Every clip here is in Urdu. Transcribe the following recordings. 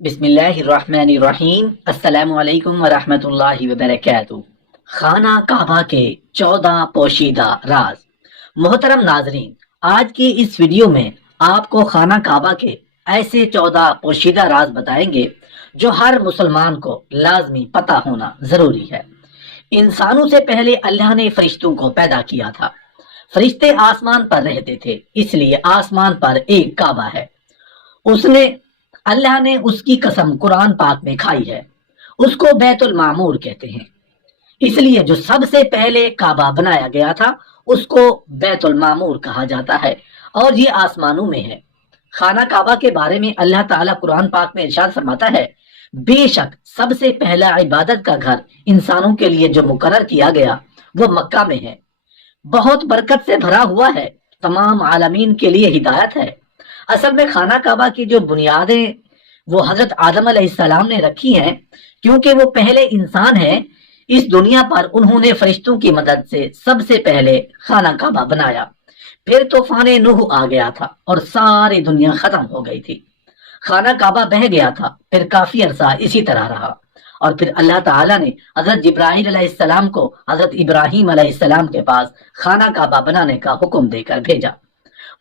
بسم اللہ الرحمن الرحیم۔ السلام علیکم ورحمۃ اللہ وبرکاتہ۔ خانہ کعبہ کے 14 پوشیدہ راز۔ محترم ناظرین، آج کی اس ویڈیو میں آپ کو خانہ کعبہ کے ایسے 14 پوشیدہ راز بتائیں گے جو ہر مسلمان کو لازمی پتہ ہونا ضروری ہے۔ انسانوں سے پہلے اللہ نے فرشتوں کو پیدا کیا تھا۔ فرشتے آسمان پر رہتے تھے، اس لیے آسمان پر ایک کعبہ ہے۔ اللہ نے اس کی قسم قرآن پاک میں کھائی ہے۔ اس کو بیت المعمور کہتے ہیں، اس لیے جو سب سے پہلے کعبہ بنایا گیا تھا اس کو بیت المعمور کہا جاتا ہے، اور یہ آسمانوں میں ہے۔ خانہ کعبہ کے بارے میں اللہ تعالیٰ قرآن پاک میں ارشاد فرماتا ہے، بے شک سب سے پہلا عبادت کا گھر انسانوں کے لیے جو مقرر کیا گیا وہ مکہ میں ہے، بہت برکت سے بھرا ہوا ہے، تمام عالمین کے لیے ہدایت ہے۔ اصل میں خانہ کعبہ کی جو بنیادیں وہ حضرت آدم علیہ السلام نے رکھی ہیں، کیونکہ وہ پہلے انسان ہیں اس دنیا پر، انہوں نے فرشتوں کی مدد سے سب سے پہلے خانہ کعبہ بنایا۔ پھر طوفان نوح آ گیا تھا اور ساری دنیا ختم ہو گئی تھی، خانہ کعبہ بہہ گیا تھا، پھر کافی عرصہ اسی طرح رہا، اور پھر اللہ تعالیٰ نے حضرت جبرائیل علیہ السلام کو حضرت ابراہیم علیہ السلام کے پاس خانہ کعبہ بنانے کا حکم دے کر بھیجا۔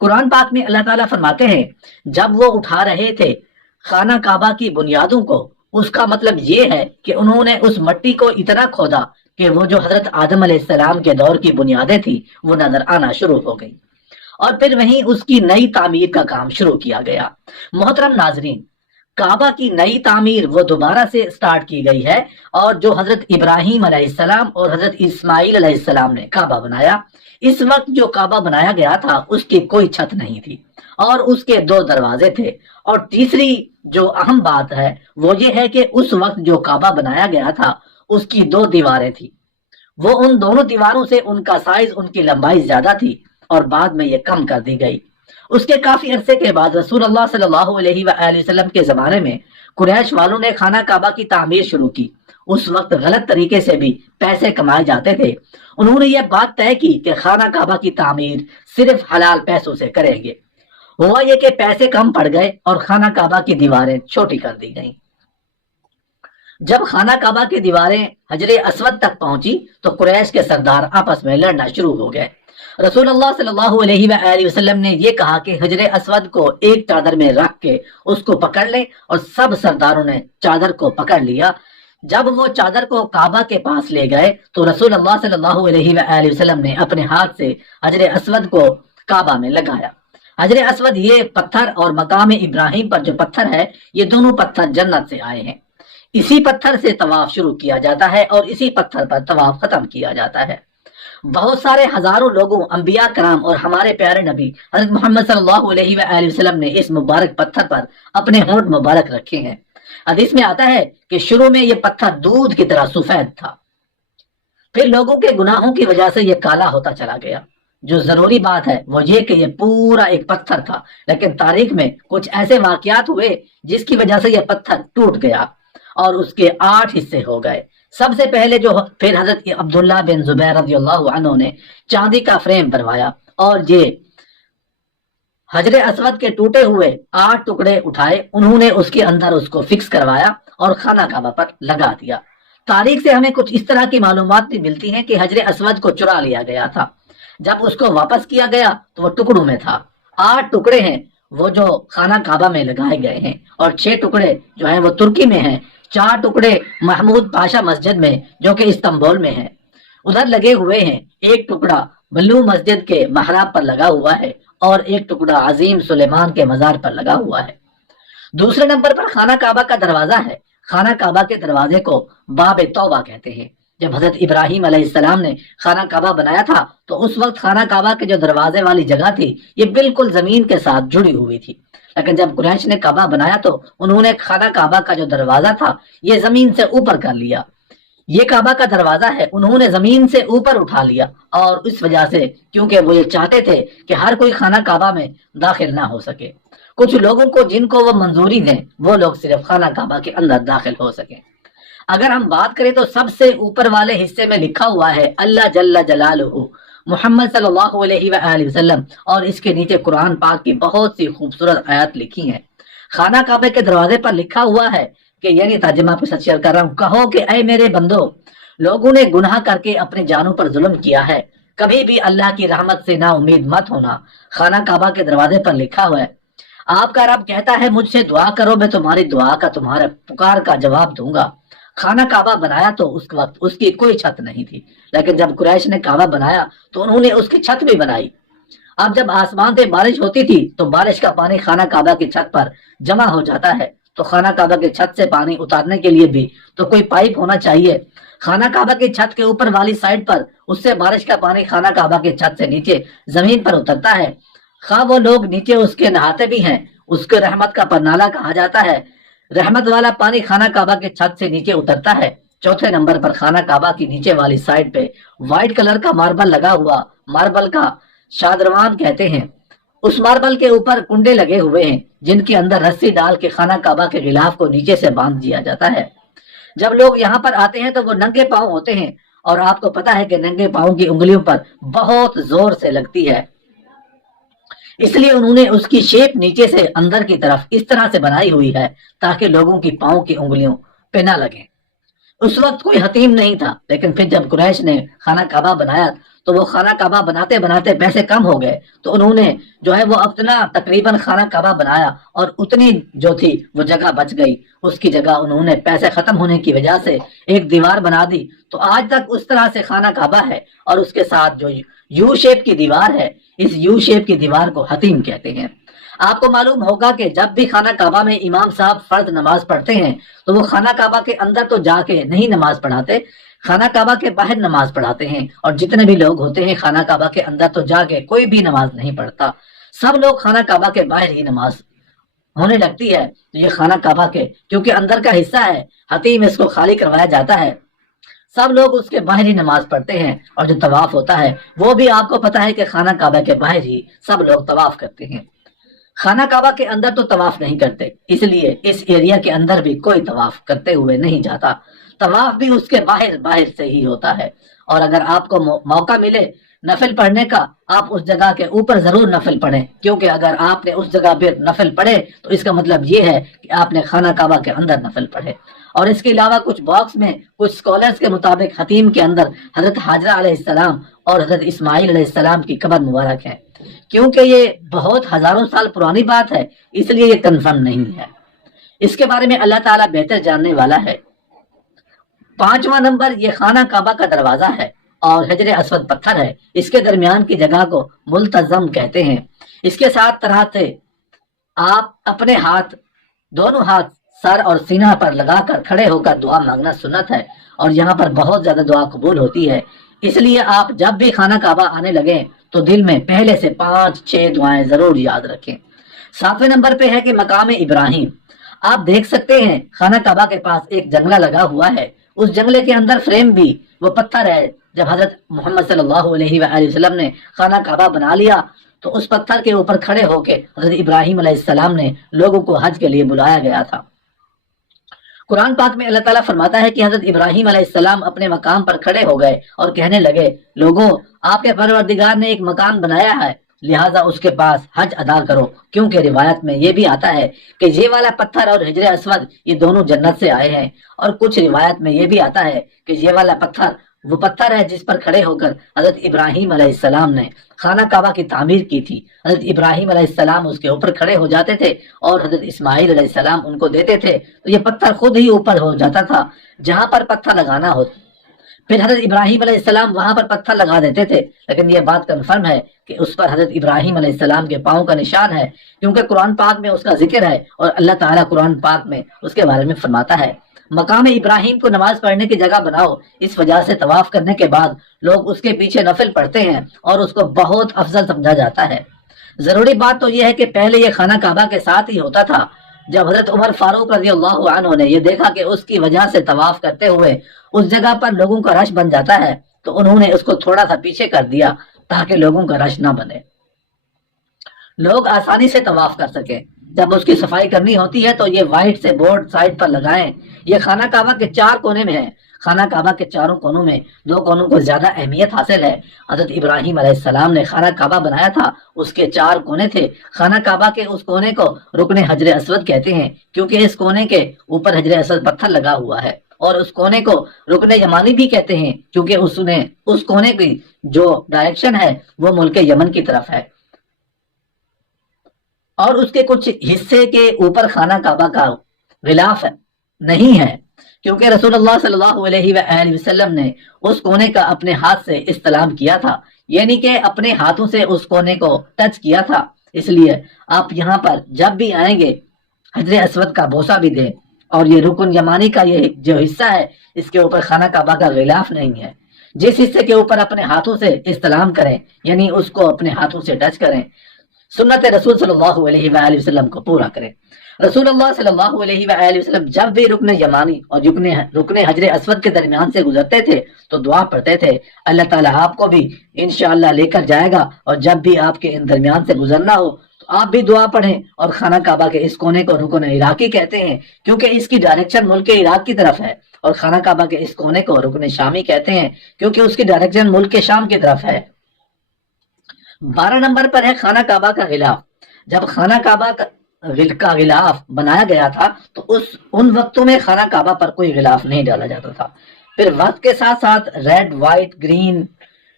قرآن پاک میں اللہ تعالیٰ فرماتے ہیں، جب وہ اٹھا رہے تھے خانہ کعبہ کی بنیادوں کو، اس کا مطلب یہ ہے کہ انہوں نے اس مٹی کو اتنا کھودا کہ وہ جو حضرت آدم علیہ السلام کے دور کی بنیادیں تھی وہ نظر آنا شروع ہو گئی، اور پھر وہیں اس کی نئی تعمیر کا کام شروع کیا گیا۔ محترم ناظرین، کعبہ کی نئی تعمیر وہ دوبارہ سے سٹارٹ کی گئی ہے، اور جو حضرت ابراہیم علیہ السلام اور حضرت اسماعیل علیہ السلام نے کعبہ بنایا، اس وقت جو کعبہ بنایا گیا تھا اس کی کوئی چھت نہیں تھی، اور اس کے 2 دروازے تھے، اور تیسری جو اہم بات ہے وہ یہ ہے کہ اس وقت جو کعبہ بنایا گیا تھا اس کی 2 دیواریں تھی، وہ ان دونوں دیواروں سے ان کا سائز، ان کی لمبائی زیادہ تھی، اور بعد میں یہ کم کر دی گئی۔ اس کے کافی عرصے کے بعد رسول اللہ صلی اللہ علیہ وآلہ وسلم کے زمانے میں قریش والوں نے خانہ کعبہ کی تعمیر شروع کی۔ اس وقت غلط طریقے سے بھی پیسے کمائے جاتے تھے۔ انہوں نے یہ بات طے کی کہ خانہ کعبہ کی تعمیر صرف حلال پیسوں سے کریں گے۔ ہوا یہ کہ پیسے کم پڑ گئے اور خانہ کعبہ کی دیواریں چھوٹی کر دی گئیں۔ جب خانہ کعبہ کی دیواریں حجر اسود تک پہنچی تو قریش کے سردار آپس میں لڑنا شروع ہو گئے۔ رسول اللہ صلی اللہ علیہ وآلہ وسلم نے یہ کہا کہ حجر اسود کو ایک چادر میں رکھ کے اس کو پکڑ لیں، اور سب سرداروں نے چادر کو پکڑ لیا۔ جب وہ چادر کو کعبہ کے پاس لے گئے تو رسول اللہ صلی اللہ علیہ وآلہ وسلم نے اپنے ہاتھ سے حجر اسود کو کعبہ میں لگایا۔ حجر اسود یہ پتھر اور مقام ابراہیم پر جو پتھر ہے، یہ دونوں پتھر جنت سے آئے ہیں۔ اسی پتھر سے طواف شروع کیا جاتا ہے اور اسی پتھر پر طواف ختم کیا جاتا ہے۔ بہت سارے ہزاروں لوگوں، انبیاء کرام اور ہمارے پیارے نبی حضرت محمد صلی اللہ علیہ وآلہ وسلم نے اس مبارک پتھر پر اپنے ہونٹ مبارک رکھے ہیں۔ حدیث میں آتا ہے کہ شروع میں یہ پتھر دودھ کی طرح سفید تھا، پھر لوگوں کے گناہوں کی وجہ سے یہ کالا ہوتا چلا گیا۔ جو ضروری بات ہے وہ یہ کہ یہ پورا ایک پتھر تھا، لیکن تاریخ میں کچھ ایسے واقعات ہوئے جس کی وجہ سے یہ پتھر ٹوٹ گیا اور اس کے 8 حصے ہو گئے۔ سب سے پہلے پھر حضرت عبداللہ بن زبیر رضی اللہ عنہ نے چاندی کا فریم بنوایا، اور یہ حجر اسود کے ٹوٹے ہوئے 8 ٹکڑے اٹھائے، انہوں نے اس کے اندر اس کو فکس کروایا اور خانہ کعبہ پر لگا دیا۔ تاریخ سے ہمیں کچھ اس طرح کی معلومات بھی ملتی ہیں کہ حجر اسود کو چرا لیا گیا تھا۔ جب اس کو واپس کیا گیا تو وہ ٹکڑوں میں تھا۔ 8 ٹکڑے ہیں وہ جو خانہ کعبہ میں لگائے گئے ہیں، اور 6 ٹکڑے جو ہیں وہ ترکی میں ہیں، 4 ٹکڑے محمود پاشا مسجد میں جو کہ استنبول میں ہے ادھر لگے ہوئے ہیں، 1 ٹکڑا بلو مسجد کے محراب پر لگا ہوا ہے، اور 1 ٹکڑا عظیم سلیمان کے مزار پر لگا ہوا ہے۔ دوسرے نمبر پر خانہ کعبہ کا دروازہ ہے۔ خانہ کعبہ کے دروازے کو باب توبہ کہتے ہیں۔ جب حضرت ابراہیم علیہ السلام نے خانہ کعبہ بنایا تھا تو اس وقت خانہ کعبہ کے جو دروازے والی جگہ تھی یہ بالکل زمین کے ساتھ جڑی ہوئی تھی، لیکن جب قریش نے کعبہ بنایا تو انہوں نے خانہ کعبہ کا جو دروازہ تھا یہ زمین سے اوپر کر لیا۔ یہ کعبہ کا دروازہ ہے، انہوں نے زمین سے اوپر اٹھا لیا، اور اس وجہ سے کیونکہ وہ یہ چاہتے تھے کہ ہر کوئی خانہ کعبہ میں داخل نہ ہو سکے، کچھ لوگوں کو جن کو وہ منظوری دیں وہ لوگ صرف خانہ کعبہ کے اندر داخل ہو سکیں۔ اگر ہم بات کریں تو سب سے اوپر والے حصے میں لکھا ہوا ہے اللہ جل جلالہ محمد صلی اللہ علیہ وآلہ وسلم، اور اس کے نیچے قرآن پاک کی بہت سی خوبصورت آیات لکھی ہیں۔ خانہ کعبے کے دروازے پر لکھا ہوا ہے کہ یعنی ترجمہ پہ سچ کر رہا ہوں، کہو کہ اے میرے بندو، لوگوں نے گناہ کر کے اپنی جانوں پر ظلم کیا ہے، کبھی بھی اللہ کی رحمت سے نا امید مت ہونا۔ خانہ کعبہ کے دروازے پر لکھا ہوا ہے، آپ کا رب کہتا ہے مجھ سے دعا کرو، میں تمہاری دعا کا، تمہارے پکار کا جواب دوں گا۔ خانہ کعبہ بنایا تو اس وقت اس کی کوئی چھت نہیں تھی، لیکن جب قریش نے کعبہ بنایا تو انہوں نے اس کی چھت بھی بنائی۔ اب جب آسمان سے بارش ہوتی تھی تو بارش کا پانی خانہ کعبہ کی چھت پر جمع ہو جاتا ہے، تو خانہ کعبہ کی چھت سے پانی اتارنے کے لیے بھی تو کوئی پائپ ہونا چاہیے۔ خانہ کعبہ کی چھت کے اوپر والی سائڈ پر اس سے بارش کا پانی خانہ کعبہ کی چھت سے نیچے زمین پر اترتا ہے، خواہ وہ لوگ نیچے اس کے نہاتے بھی ہیں، اس کو رحمت کا پرنالہ کہا جاتا ہے۔ رحمت والا پانی خانہ کعبہ کے چھت سے نیچے اترتا ہے۔ چوتھے نمبر پر خانہ کعبہ کی نیچے والی سائڈ پہ وائٹ کلر کا ماربل لگا ہوا، ماربل کا شادروان کہتے ہیں، اس ماربل کے اوپر کنڈے لگے ہوئے ہیں جن کے اندر رسی ڈال کے خانہ کعبہ کے غلاف کو نیچے سے باندھ دیا جاتا ہے۔ جب لوگ یہاں پر آتے ہیں تو وہ ننگے پاؤں ہوتے ہیں، اور آپ کو پتا ہے کہ ننگے پاؤں کی انگلیوں پر بہت زور سے لگتی ہے، اس لیے انہوں نے اس کی شیپ نیچے سے اندر کی طرف اس طرح سے بنائی ہوئی ہے تاکہ لوگوں کی پاؤں کی انگلیوں پہ نہ لگیں۔ اس وقت کوئی حتیم نہیں تھا، لیکن پھر جب قریش نے خانہ کعبہ بنایا تو وہ خانہ کعبہ بناتے بناتے پیسے کم ہو گئے، تو انہوں نے جو ہے وہ اپنا تقریباً خانہ کعبہ بنایا، اور اتنی جو تھی وہ جگہ بچ گئی، اس کی جگہ انہوں نے پیسے ختم ہونے کی وجہ سے ایک دیوار بنا دی، تو آج تک اس طرح سے خانہ کعبہ ہے، اور اس کے ساتھ جو یو شیپ کی دیوار ہے، اس یو شیپ کی دیوار کو حتیم کہتے ہیں۔ آپ کو معلوم ہوگا کہ جب بھی خانہ کعبہ میں امام صاحب فرض نماز پڑھتے ہیں تو وہ خانہ کعبہ کے اندر تو جا کے نہیں نماز پڑھاتے، خانہ کعبہ کے باہر نماز پڑھاتے ہیں، اور جتنے بھی لوگ ہوتے ہیں خانہ کعبہ کے اندر تو جا کے کوئی بھی نماز نہیں پڑھتا، سب لوگ خانہ کعبہ کے باہر ہی نماز ہونے لگتی ہے۔ تو یہ خانہ کعبہ کے کیونکہ اندر کا حصہ ہے، حتیم اس کو خالی کروایا جاتا ہے، سب لوگ اس کے باہر ہی نماز پڑھتے ہیں، اور جو طواف ہوتا ہے وہ بھی آپ کو پتا ہے کہ خانہ کعبہ کے باہر ہی سب لوگ طواف کرتے ہیں۔ خانہ کعبہ کے اندر تو طواف نہیں کرتے، اس لیے اس ایریا کے اندر بھی کوئی طواف کرتے ہوئے نہیں جاتا، طواف بھی اس کے باہر سے ہی ہوتا ہے۔ اور اگر آپ کو موقع ملے نفل پڑھنے کا، آپ اس جگہ کے اوپر ضرور نفل پڑھیں، کیونکہ اگر آپ نے اس جگہ پہ نفل پڑھے تو اس کا مطلب یہ ہے کہ آپ نے خانہ کعبہ کے اندر نفل پڑھے۔ اور اس کے علاوہ کچھ باکس میں کچھ سکولرز کے مطابق حتیم کے اندر حضرت حاجرہ علیہ السلام اور حضرت اسماعیل علیہ السلام کی قبر مبارک ہے، کیونکہ یہ بہت ہزاروں سال پرانی بات ہے، اس لیے یہ کنفرم نہیں ہے، اس کے بارے میں اللہ تعالیٰ بہتر جاننے والا ہے۔ پانچواں نمبر یہ خانہ کعبہ کا دروازہ ہے اور حجر اسود پتھر ہے، اس کے درمیان کی جگہ کو ملتزم کہتے ہیں۔ اس کے ساتھ طرح سے آپ اپنے ہاتھ، دونوں ہاتھ سر اور سینہ پر لگا کر کھڑے ہو کر دعا مانگنا سنت ہے، اور یہاں پر بہت زیادہ دعا قبول ہوتی ہے، اس لیے آپ جب بھی خانہ کعبہ آنے لگیں تو دل میں پہلے سے 5-6 دعائیں ضرور یاد رکھیں۔ 7ویں نمبر پہ ہے کہ مقام ابراہیم، آپ دیکھ سکتے ہیں خانہ کعبہ کے پاس ایک جنگلہ لگا ہوا ہے، اس جنگلے کے اندر فریم بھی وہ پتھر ہے، جب حضرت محمد صلی اللہ علیہ وآلہ وسلم نے خانہ کعبہ بنا لیا تو اس پتھر کے اوپر کھڑے ہو کے حضرت ابراہیم علیہ السلام نے لوگوں کو حج کے لیے بلایا گیا تھا۔ قرآن پاک میں اللہ تعالیٰ فرماتا ہے کہ حضرت ابراہیم علیہ السلام اپنے مقام پر کھڑے ہو گئے اور کہنے لگے، لوگوں آپ کے پروردگار نے ایک مقام بنایا ہے، لہٰذا اس کے پاس حج ادا کرو، کیونکہ روایت میں یہ بھی آتا ہے کہ یہ والا پتھر اور حجر اسود یہ دونوں جنت سے آئے ہیں، اور کچھ روایت میں یہ بھی آتا ہے کہ یہ والا پتھر وہ پتھر ہے جس پر کھڑے ہو کر حضرت ابراہیم علیہ السلام نے خانہ کعبہ کی تعمیر کی تھی۔ حضرت ابراہیم علیہ السلام اس کے اوپر کھڑے ہو جاتے تھے اور حضرت اسماعیل علیہ السلام ان کو دیتے تھے، تو یہ پتھر خود ہی اوپر ہو جاتا تھا جہاں پر پتھر لگانا ہو، پھر حضرت ابراہیم علیہ السلام وہاں پر پتھر لگا دیتے تھے، لیکن یہ بات کنفرم ہے کہ اس پر حضرت ابراہیم علیہ السلام کے پاؤں کا نشان ہے، کیونکہ قرآن پاک میں اس کا ذکر ہے، اور اللہ تعالیٰ قرآن پاک میں اس کے بارے میں فرماتا ہے، مقام ابراہیم کو نماز پڑھنے کی جگہ بناؤ، اس وجہ سے طواف کرنے کے بعد لوگ اس کے پیچھے نفل پڑھتے ہیں اور اس کو بہت افضل سمجھا جاتا ہے۔ ضروری بات تو یہ ہے کہ پہلے یہ خانہ کعبہ کے ساتھ ہی ہوتا تھا، جب حضرت عمر فاروق رضی اللہ عنہ نے یہ دیکھا کہ اس کی وجہ سے طواف کرتے ہوئے اس جگہ پر لوگوں کا رش بن جاتا ہے، تو انہوں نے اس کو تھوڑا سا پیچھے کر دیا تاکہ لوگوں کا رش نہ بنے، لوگ آسانی سے طواف کر سکیں۔ جب اس کی صفائی کرنی ہوتی ہے تو یہ وائٹ سے بورڈ سائڈ پر لگائیں، یہ خانہ کعبہ کے 4 کونے میں ہے، خانہ کعبہ کے چاروں کونوں میں دو کونوں کو زیادہ اہمیت حاصل ہے۔ حضرت ابراہیم علیہ السلام نے خانہ کعبہ بنایا تھا، اس کے چار کونے تھے۔ خانہ کعبہ کے اس کونے کو رکن حجر اسود کہتے ہیں کیونکہ اس کونے کے اوپر حجر اسود پتھر لگا ہوا ہے، اور اس کونے کو رکن یمانی بھی کہتے ہیں کیونکہ اس کونے کی جو ڈائریکشن ہے وہ ملک یمن کی طرف ہے، اور اس کے کچھ حصے کے اوپر خانہ کعبہ کا غلاف نہیں ہے کیونکہ رسول اللہ صلی اللہ علیہ وآلہ وسلم نے اس کونے کا اپنے ہاتھ سے استلام کیا تھا، یعنی کہ اپنے ہاتھوں سے اس کونے کو ٹچ کیا تھا۔ اس لیے آپ یہاں پر جب بھی آئیں گے حجر اسود کا بوسہ بھی دیں، اور یہ رکن یمانی کا یہ جو حصہ ہے اس کے اوپر خانہ کعبہ کا غلاف نہیں ہے۔ جس حصے کے اوپر اپنے ہاتھوں سے استلام کریں، یعنی اس کو اپنے ہاتھوں سے ٹچ کریں، سنت رسول صلی اللہ علیہ وآلہ وسلم کو پورا کریں۔ رسول اللہ صلی اللہ علیہ وآلہ وسلم جب بھی رکن یمانی اور رکن حجر اسود کے درمیان سے گزرتے تھے تو دعا پڑھتے تھے، اللہ تعالیٰ آپ کو بھی انشاءاللہ لے کر جائے گا، اور جب بھی آپ کے ان درمیان سے گزرنا ہو تو آپ بھی دعا پڑھیں۔ اور خانہ کعبہ کے اس کونے کو رکن عراقی کہتے ہیں کیونکہ اس کی ڈائریکشن ملک عراق کی طرف ہے، اور خانہ کعبہ کے اس کونے کو رکن شامی کہتے ہیں کیونکہ اس کی ڈائریکشن ملک شام کی طرف ہے۔ 12 نمبر پر ہے خانہ کعبہ کا غلاف۔ جب خانہ کعبہ کا غلاف بنایا گیا تھا تو ان وقتوں میں خانہ کعبہ پر کوئی غلاف نہیں ڈالا جاتا تھا، پھر وقت کے ساتھ ساتھ red, white, green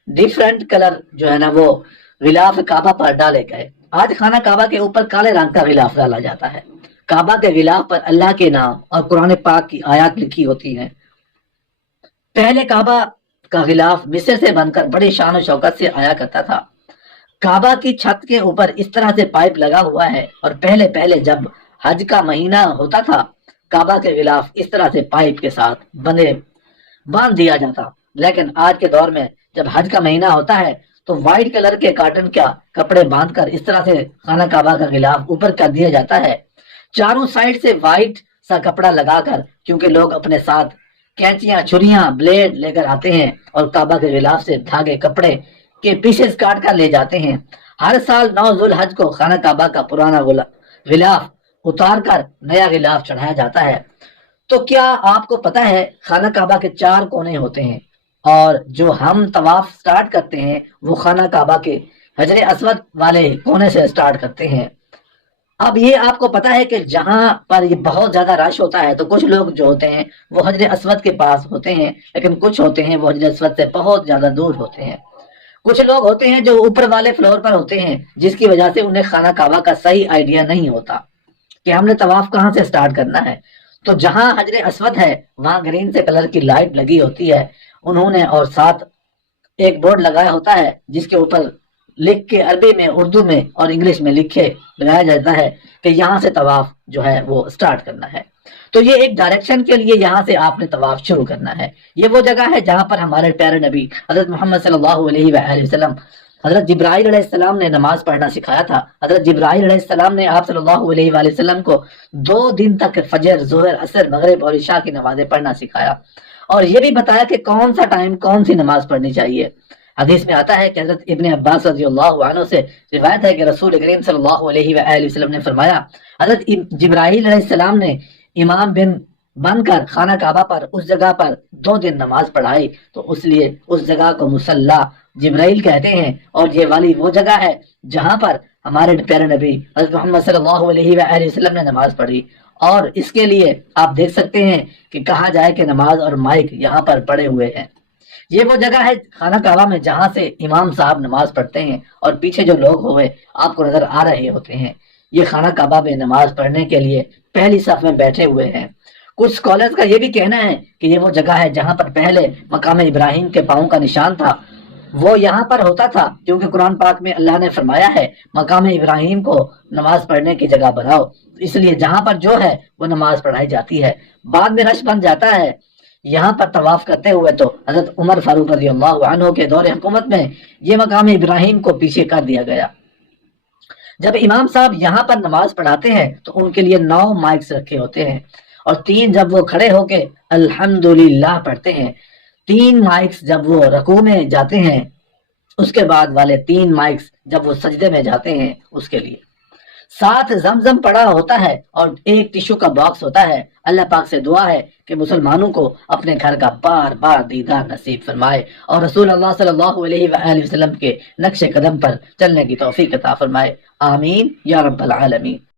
different colour جو ہے نا وہ غلاف کعبہ پر ڈالے گئے۔ آج خانہ کعبہ کے اوپر کالے رنگ کا غلاف ڈالا جاتا ہے۔ کعبہ کے غلاف پر اللہ کے نام اور قرآن پاک کی آیات لکھی ہوتی ہیں۔ پہلے کعبہ کا غلاف مصر سے بن کر بڑی شان و شوکت سے آیا کرتا تھا۔ کعبہ کی چھت کے اوپر اس طرح سے پائپ لگا ہوا ہے، اور پہلے جب حج کا مہینہ ہوتا تھا کعبہ کے غلاف اس طرح سے پائپ کے ساتھ باندھ دیا جاتا، لیکن آج کے دور میں جب حج کا مہینہ ہوتا ہے تو وائٹ کلر کے کاٹن کا کپڑے باندھ کر اس طرح سے خانہ کعبہ کا غلاف اوپر کر دیا جاتا ہے، چاروں سائڈ سے وائٹ سا کپڑا لگا کر، کیونکہ لوگ اپنے ساتھ کینچیاں، چھریاں، بلیڈ لے کر آتے ہیں اور کعبہ کے غلاف سے دھاگے، کپڑے کے پیسز کاٹ کر لے جاتے ہیں۔ ہر سال 9 ذوالحج کو خانہ کعبہ کا پرانا غلاف اتار کر نیا غلاف چڑھایا جاتا ہے۔ تو کیا آپ کو پتا ہے خانہ کعبہ کے 4 کونے ہوتے ہیں، اور جو ہم طواف سٹارٹ کرتے ہیں وہ خانہ کعبہ کے حجر اسود والے کونے سے سٹارٹ کرتے ہیں۔ اب یہ آپ کو پتا ہے کہ جہاں پر یہ بہت زیادہ رش ہوتا ہے تو کچھ لوگ جو ہوتے ہیں وہ حجر اسود کے پاس ہوتے ہیں، لیکن کچھ ہوتے ہیں وہ حجر اسود سے بہت زیادہ دور ہوتے ہیں۔ کچھ لوگ ہوتے ہیں جو اوپر والے فلور پر ہوتے ہیں، جس کی وجہ سے انہیں خانہ کعبہ کا صحیح آئیڈیا نہیں ہوتا کہ ہم نے طواف کہاں سے سٹارٹ کرنا ہے۔ تو جہاں حجر اسود ہے وہاں گرین سے کلر کی لائٹ لگی ہوتی ہے، انہوں نے اور ساتھ ایک بورڈ لگایا ہوتا ہے جس کے اوپر لکھ کے عربی میں، اردو میں اور انگلش میں لگایا جاتا ہے کہ یہاں سے طواف جو ہے وہ سٹارٹ کرنا ہے۔ تو یہ ایک ڈائریکشن کے لیے یہاں سے آپ نے طواف شروع کرنا ہے۔ یہ وہ جگہ ہے جہاں پر ہمارے پیارے نبی حضرت محمد صلی اللہ علیہ وآلہ وسلم حضرت جبرائیل علیہ السلام نے نماز پڑھنا سکھایا تھا۔ حضرت جبرائیل علیہ السلام نے آپ صلی اللہ علیہ وآلہ وسلم کو 2 دن تک فجر، ظہر، عصر، مغرب اور عشاء کی نمازیں پڑھنا سکھایا، اور یہ بھی بتایا کہ کون سا ٹائم کون سی نماز پڑھنی چاہیے۔ حدیث میں آتا ہے کہ حضرت ابن عباس رضی اللہ عنہ سے روایت ہے کہ رسول کریم صلی اللہ علیہ وآلہ وسلم نے فرمایا، حضرت جبرائیل علیہ السلام نے امام بن کر خانہ کعبہ پر اس جگہ پر 2 دن نماز پڑھائی، تو اس لیے اس جگہ کو مصلی جبرائیل کہتے ہیں، اور یہ والی وہ جگہ ہے جہاں پر ہمارے پیارے نبی حضرت محمد صلی اللہ علیہ وآلہ وسلم نے نماز پڑھی۔ اور اس کے لیے آپ دیکھ سکتے ہیں کہ کہا جائے کہ نماز اور مائک یہاں پر پڑے ہوئے ہیں۔ یہ وہ جگہ ہے خانہ کعبہ میں جہاں سے امام صاحب نماز پڑھتے ہیں، اور پیچھے جو لوگ ہوئے آپ کو نظر آ رہے ہوتے ہیں، یہ خانہ کعبہ میں نماز پڑھنے کے لیے پہلی صف میں بیٹھے ہوئے ہیں۔ کچھ اسکالرز کا یہ بھی کہنا ہے کہ یہ وہ جگہ ہے جہاں پر پہلے مقام ابراہیم کے پاؤں کا نشان تھا، وہ یہاں پر ہوتا تھا کیونکہ قرآن پاک میں اللہ نے فرمایا ہے مقام ابراہیم کو نماز پڑھنے کی جگہ بناؤ، اس لیے جہاں پر جو ہے وہ نماز پڑھائی جاتی ہے۔ بعد میں رش بن جاتا ہے یہاں پر طواف کرتے ہوئے، تو حضرت عمر فاروق رضی اللہ عنہ کے دور حکومت میں یہ مقام ابراہیم کو پیچھے کر دیا گیا۔ جب امام صاحب یہاں پر نماز پڑھاتے ہیں تو ان کے لیے 9 مائکس رکھے ہوتے ہیں، اور 3 جب وہ کھڑے ہو کے الحمدللہ پڑھتے ہیں، 3 مائکس جب وہ رکوع میں جاتے ہیں، اس کے بعد والے 3 مائکس جب وہ سجدے میں جاتے ہیں اس کے لیے۔ ساتھ زمزم پڑا ہوتا ہے اور ایک ٹیشو کا باکس ہوتا ہے، اللہ پاک سے دعا ہے کہ مسلمانوں کو اپنے گھر کا بار بار دیدار نصیب فرمائے اور رسول اللہ صلی اللہ علیہ وآلہ وسلم کے نقش قدم پر چلنے کی توفیق عطا فرمائے، آمین یا رب العالمین۔